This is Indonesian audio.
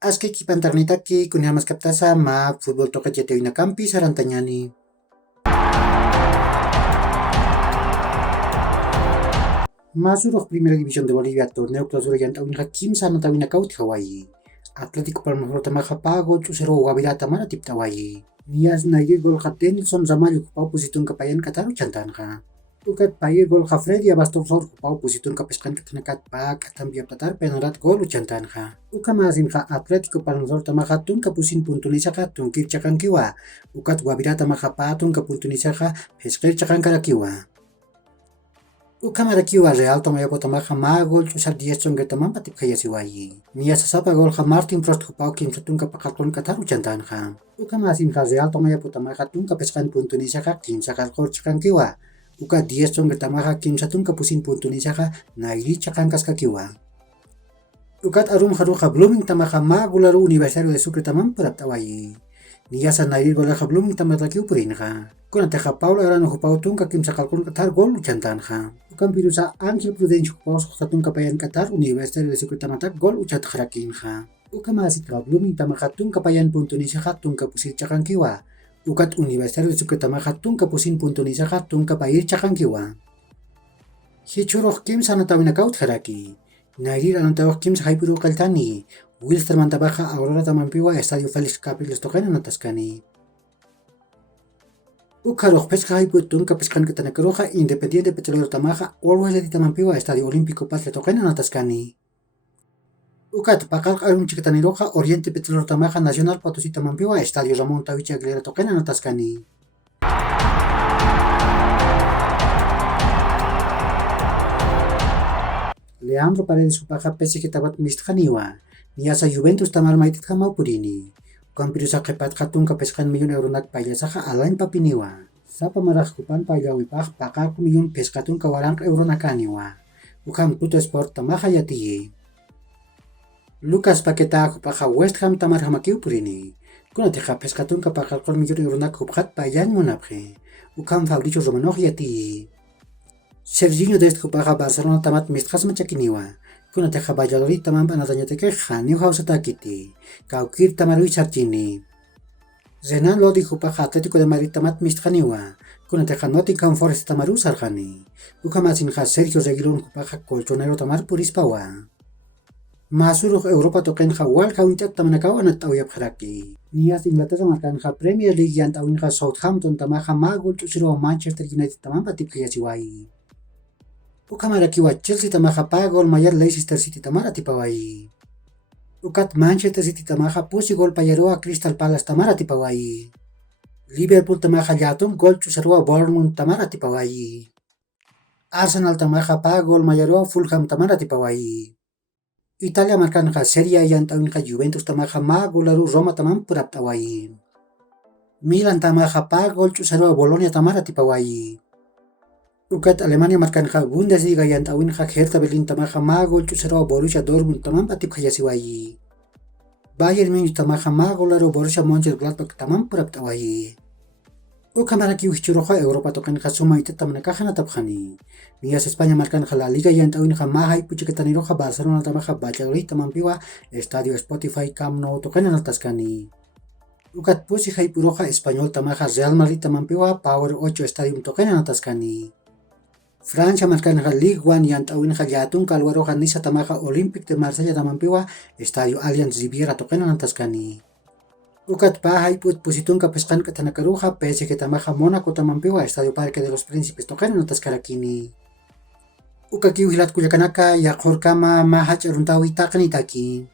Aski ki pantarnitaki kunihamas kaptasa ma fútbol toca jetewina campi sarantanyani. Masuk Primera División de Bolivia torneo clausura yantawinqa kimsa anatawina kawti hawayi. Atlético Palmaflor tamaqa pago chusero Guavirata mana tiptawayi. Nias nairi gol Denilson Ramallo kupau pusitun kapayan kataru chantanqa. Ukat pair gol Freddy Abastolsor kupau pusitun kapeskan katanakat pak tambia patar penarat gol chantanqa. Uka masinqa Atlético Palmaflor tamaqa tun kapusin puntunisaka tunkir chakankiwa. Ukat Guavirata maqa patun kapuntunisaka pesqir chakankarakiwa. Ukamarakiwa Real Tomayapo tamaqa ma gol chusar 10 chongertaman patip khayasiwayi. Nia sasapa gol Martin Prost kupau kimsa tunka pakalkon kataru chantanqa. Ukamasinqa Real Tomayapo tamaqa tunka peskan puntunisaka kimsa kalkor chakankiwa. Uka 10 chongertamaqa kimsa tunka pusin puntunisaka nairi chakankaskakiwa. Ukat arum haruqa Blooming tamaqa ma golaru Universitario de Sucre taman puraptawayi. Niasa nairi golaqa Blooming tamatlakiu purinqa. Kunateqa Paulo Arano hupau tunka kimsa kalkon katar gol chantanqa. Ukan pirusa Ángel Prudencio hupau soqtatun kapayan katar Universitario de Sucre tamatak gol uchatqarakinqa. Uka masitqa Blooming tamaqa tunka payan puntunisaka tunka pusil chakankiwa. Ukat Universitario de Sucre tamaqa tunka pusin puntunisaka tunka payir chakankiwa. Hichuruq kimsa anatawina kawtqaraki. Nairi anatawaq kimsa haypuru qaltani. Wilster mantabaqa Aurora tamanpiwa Estadio Félix Capriles toqena nataskani. Ukaroq pesqa haypu tunka pesqan katanakaroqa Independiente Petrolero tamaqa Always Ready tamanpiwa Estadio Olímpico Patria toqena nataskani. Ukat paqalqa arun chikataniroqa Oriente Petrolero tamaqa Nacional Potosí tamanpiwa Estadio Ramón Tawichi Aguilera toqena nataskani. Leandro Paredes upaqa PSG tabat mistqaniwa. Niasa Juventus tamar maititqa maupurini. Kampirusa qhipatqa tunka pesqan millón euronak payllasaqa Alain Papiniwa. Sapa maraq kupan paylawipaq paqaku millón pesqatunka waranqa euronakaniwa. Ukan Puto Sport tamaqa yatiyi. Lucas Paquetá kupaqa West Ham tamar hamakiu purini. Kunatiqa pesqatunka paqalqon millón euronak hupqat payyan munapqi. Ukan Fabricio Romanoj yatiyi. Serginho Dest kupaqa Barcelona tamat mistqas machakiniwa. Kunatiqa Valladolid taman panatañateke Janio Hausatakiti. Kaukir tamarui charchini. Renan Lodi kupaqa Atlético de Madrid tamat mistqaniwa. Kunatiqa Nottingham Forest tamaru sarqani. Ukamasinqa Sergio Reguilón kupaqa Colchonero tamar purispawa. Masuruq Europa toqenqa Wolverhampton tamanakaw anatawiyapqaraki. Nias Inglaterra markanqa Premier League yantawinqa Southampton tamaqa ma gol ch'usiro Manchester United taman patipqayasiwayi. Ukamarakiwa Chelsea tamaqa pa gol mayar Leicester City tamar atipawayi. Ukat Manchester City tamaqa pusi gol payaroa Crystal Palace tamar atipawayi. Liverpool tamaqa llatum gol ch'usaroa Bournemouth tamar atipawayi. Arsenal tamaqa pa gol mayaroa Fulham tamar atipawayi. Italia markanqa Serie A yantawinqa Juventus tamaqa ma golaru Roma taman puraptawayi. Milan tamaqa pa gol ch'usaroa Bolonia tamar atipawayi. Ukat Alemania markanqa Bundesliga yantawinqa Hertha Berlin tamaqa ma gol ch'usaroa Borussia Dortmund taman patipqayasiwayi. Bayern Munich tamaqa ma golaru Borussia Mönchengladbach taman puraptawayi. Ukamarakiw hichuruqa Europa toqenqa sumayta tamanakaqa natapqani. Nias España markanqa La Liga yantawinqa ma haypu chikataniroqa Barcelona tamaqa Valladolid tamanpiwa Estadio Spotify Camp Nou toqena nataskani. Ukat pusi haypuroqa Español tamaqa Real Madrid tamanpiwa Power 8 Stadium toqena nataskani. Francia markanqa Ligue 1 yantawinqa llatunka alwaroqa Niza tamaqa Olympique de Marsella tamanpiwa Estadio Allianz Riviera toqena nataskani. Ukat pa hayput pusitunka pesqan katanakaruqa PSG tamaqa Mónaco tamanpiwa Estadio Parque de los Príncipes toqena nataskarakini. Uka kiw hilat kuyakanaka yaqhurkama ma hach'aruntawi taqnitaki.